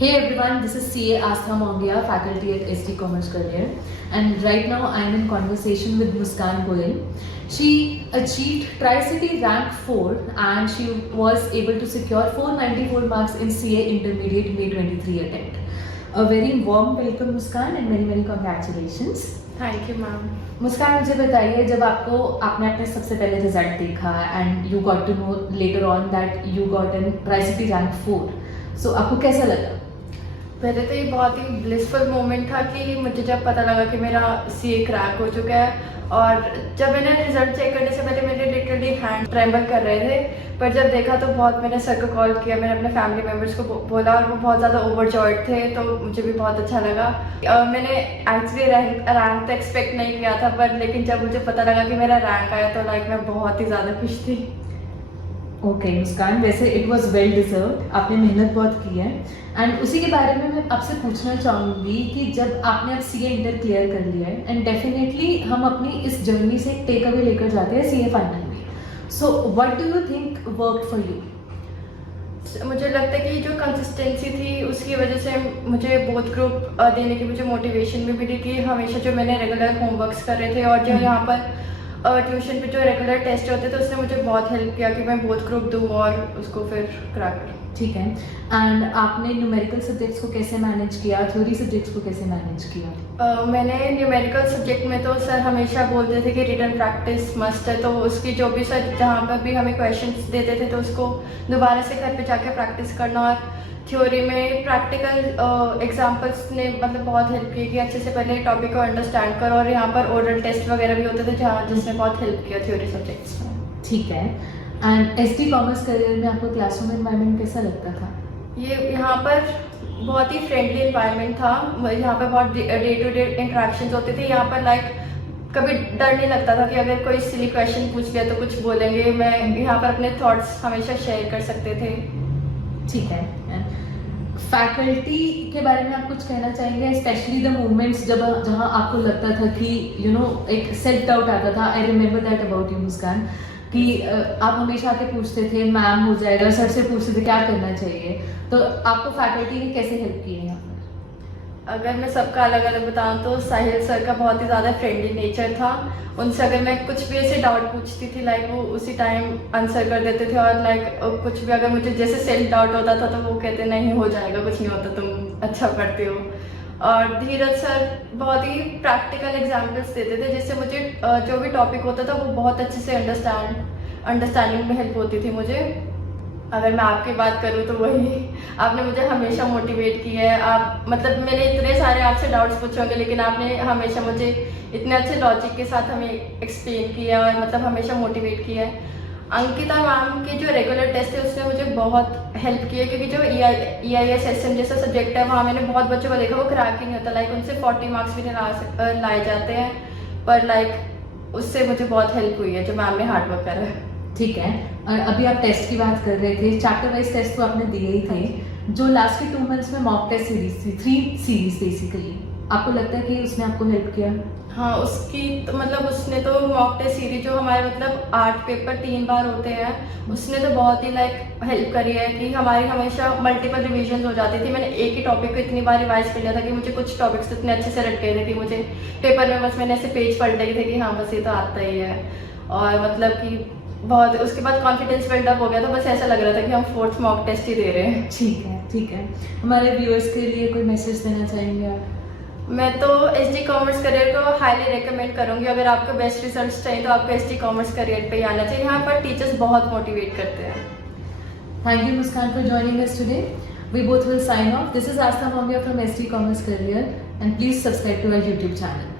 Hey everyone, this is CA Astha Mongia, faculty at SD Commerce Career, and right now I am in conversation with Muskan Goyal. She achieved Tri-City rank 4 and she was able to secure 494 marks in CA Intermediate May 23 attempt. A very warm welcome Muskan and many congratulations. Thank you ma'am. Muskan, मुझे बताइए, जब आपने अपने सबसे पहले result देखा and you got to know later on that you got an Tri-City rank 4, सो आपको कैसा लगा? पहले तो ये बहुत ही ब्लिसफुल मोमेंट था कि मुझे जब पता लगा कि मेरा सीए क्रैक हो चुका है, और जब मैंने रिजल्ट चेक करने से पहले मेरे लिटरली हैंड ट्रेम्बल कर रहे थे, पर जब देखा तो बहुत मैंने सर को कॉल किया, मैंने अपने फैमिली मेम्बर्स को बोला और वो बहुत ज़्यादा ओवरजॉयड थे, तो मुझे भी बहुत अच्छा लगा। मैंने एक्चुअली रैंक तो एक्सपेक्ट नहीं किया था, पर लेकिन जब मुझे पता लगा कि मेरा रैंक आया तो मैं बहुत ही ज़्यादा खुश थी। ओके मुस्कान, वैसे इट वॉज वेल डिजर्व्ड, आपने मेहनत बहुत की है एंड उसी के बारे में मैं आपसे पूछना चाहूँगी कि जब आपने अब सीए इंटर क्लियर कर लिया है एंड डेफिनेटली हम अपनी इस जर्नी से टेक अवे लेकर जाते हैं सीए फाइनल में, so what do you think work for you? मुझे लगता है कि जो कंसिस्टेंसी थी उसकी वजह से मुझे बोथ ग्रुप देने की मुझे मोटिवेशन भी मिली कि हमेशा जो मैंने रेगुलर होमवर्क्स कर रहे थे और जो यहाँ पर ट्यूशन पे जो रेगुलर टेस्ट होते थे उसने मुझे बहुत हेल्प किया कि मैं बोथ ग्रुप दूँ और उसको फिर क्रैक करूँ। ठीक है, एंड आपने न्यूमेरिकल सब्जेक्ट्स को कैसे मैनेज किया, थ्योरी सब्जेक्ट्स को कैसे मैनेज किया? मैंने न्यूमेरिकल सब्जेक्ट में तो सर हमेशा बोलते थे कि रिटन प्रैक्टिस मस्ट है, तो उसकी जो भी सर जहाँ पर भी हमें क्वेश्चंस देते थे तो उसको दोबारा से घर पे जाके प्रैक्टिस करना, और थ्योरी में प्रैक्टिकल एग्जाम्पल्स ने मतलब बहुत हेल्प की कि अच्छे से पहले टॉपिक को अंडरस्टैंड करो, और यहाँ पर ओरल टेस्ट वगैरह भी होते थे जहाँ जिसने बहुत हेल्प किया थ्योरी सब्जेक्ट्स में। ठीक है, एंड एसडी कॉमर्स करियर में आपको क्लासरूम एनवायरनमेंट कैसा लगता था? ये यहाँ पर बहुत ही फ्रेंडली एनवायरनमेंट था, यहाँ पर बहुत डे टू डे इंटरेक्शंस होते थे, यहाँ पर कभी डर नहीं लगता था कि अगर कोई सिली क्वेश्चन पूछ लिया तो कुछ बोलेंगे, मैं यहाँ पर अपने थॉट्स हमेशा शेयर कर सकते थे। ठीक है, फैकल्टी के बारे में आप कुछ कहना चाहेंगे, स्पेशली द मोमेंट्स जहाँ आपको लगता था कि एक सेल्फ डाउट आता था? I remember that about you Muskan, कि आप हमेशा आके पूछते थे मैम हो जाएगा, सर से पूछते थे क्या करना चाहिए, तो आपको फैकल्टी ने कैसे हेल्प की है यहाँ पर? अगर मैं सबका अलग अलग बताऊँ तो साहिल सर का बहुत ही ज़्यादा फ्रेंडली नेचर था, उनसे अगर मैं कुछ भी ऐसे डाउट पूछती थी वो उसी टाइम आंसर कर देते थे, और कुछ भी अगर मुझे जैसे सेल्फ डाउट होता था तो वो कहते नहीं हो जाएगा, कुछ नहीं होता, तुम अच्छा पढ़ते हो। और धीरज सर बहुत ही प्रैक्टिकल एग्जाम्पल्स देते थे जिससे मुझे जो भी टॉपिक होता था वो बहुत अच्छे से अंडरस्टैंडिंग में हेल्प होती थी मुझे। अगर मैं आपकी बात करूँ तो वही, आपने मुझे हमेशा मोटिवेट किया है। आप मतलब मैंने इतने सारे आपसे डाउट्स पूछे होंगे लेकिन आपने हमेशा मुझे इतने अच्छे लॉजिक के साथ हमें एक्सप्लेन किया और मतलब हमेशा मोटिवेट किया है। अंकिता मैम के जो रेगुलर टेस्ट है उसने मुझे बहुत हेल्प किया, क्योंकि जो EISSM जैसा सब्जेक्ट है वहाँ मैंने बहुत बच्चों को देखा वो क्रैक ही नहीं होता, उनसे 40 मार्क्स भी नहीं लाए जाते हैं, पर उससे मुझे बहुत हेल्प हुई है जो मैम ने हार्ड वर्क करा है। ठीक है, और अभी आप टेस्ट की बात कर रहे थे, चैप्टर वाइज टेस्ट तो आपने दिए ही थे, जो लास्ट के 2 मंथ्स में मॉक टेस्ट सीरीज थी, 3 सीरीज बेसिकली, आपको लगता है कि उसने आपको हेल्प किया? हाँ, उसकी तो मतलब उसने तो मॉक टेस्ट सीरीज जो हमारे 8 पेपर 3 बार होते हैं, उसने तो बहुत ही हेल्प करी है कि हमारी हमेशा मल्टीपल रिविजन हो जाती थी। मैंने एक ही टॉपिक को इतनी बार रिवाइज कर लिया था कि मुझे कुछ टॉपिक्स इतने अच्छे से रट गए थे कि मुझे पेपर में बस मैंने ऐसे पेज पलटे थे कि हाँ बस ये तो आता ही है, और मतलब कि बहुत उसके बाद कॉन्फिडेंस बिल्डअप हो गया था, बस ऐसा लग रहा था कि हम 4th मॉक टेस्ट ही दे रहे हैं। ठीक है, हमारे व्यूअर्स के लिए कोई मैसेज देना चाहेंगे आप? मैं तो SD कॉमर्स करियर को हाईली रिकमेंड करूंगी। अगर आपको बेस्ट रिजल्ट्स चाहिए तो आपको SD कॉमर्स करियर पे ही आना चाहिए, यहाँ पर टीचर्स बहुत मोटिवेट करते हैं। Thank you Muskan for joining us today. We both will sign off. This is Astha Mongia from SD commerce career and please subscribe to our YouTube channel.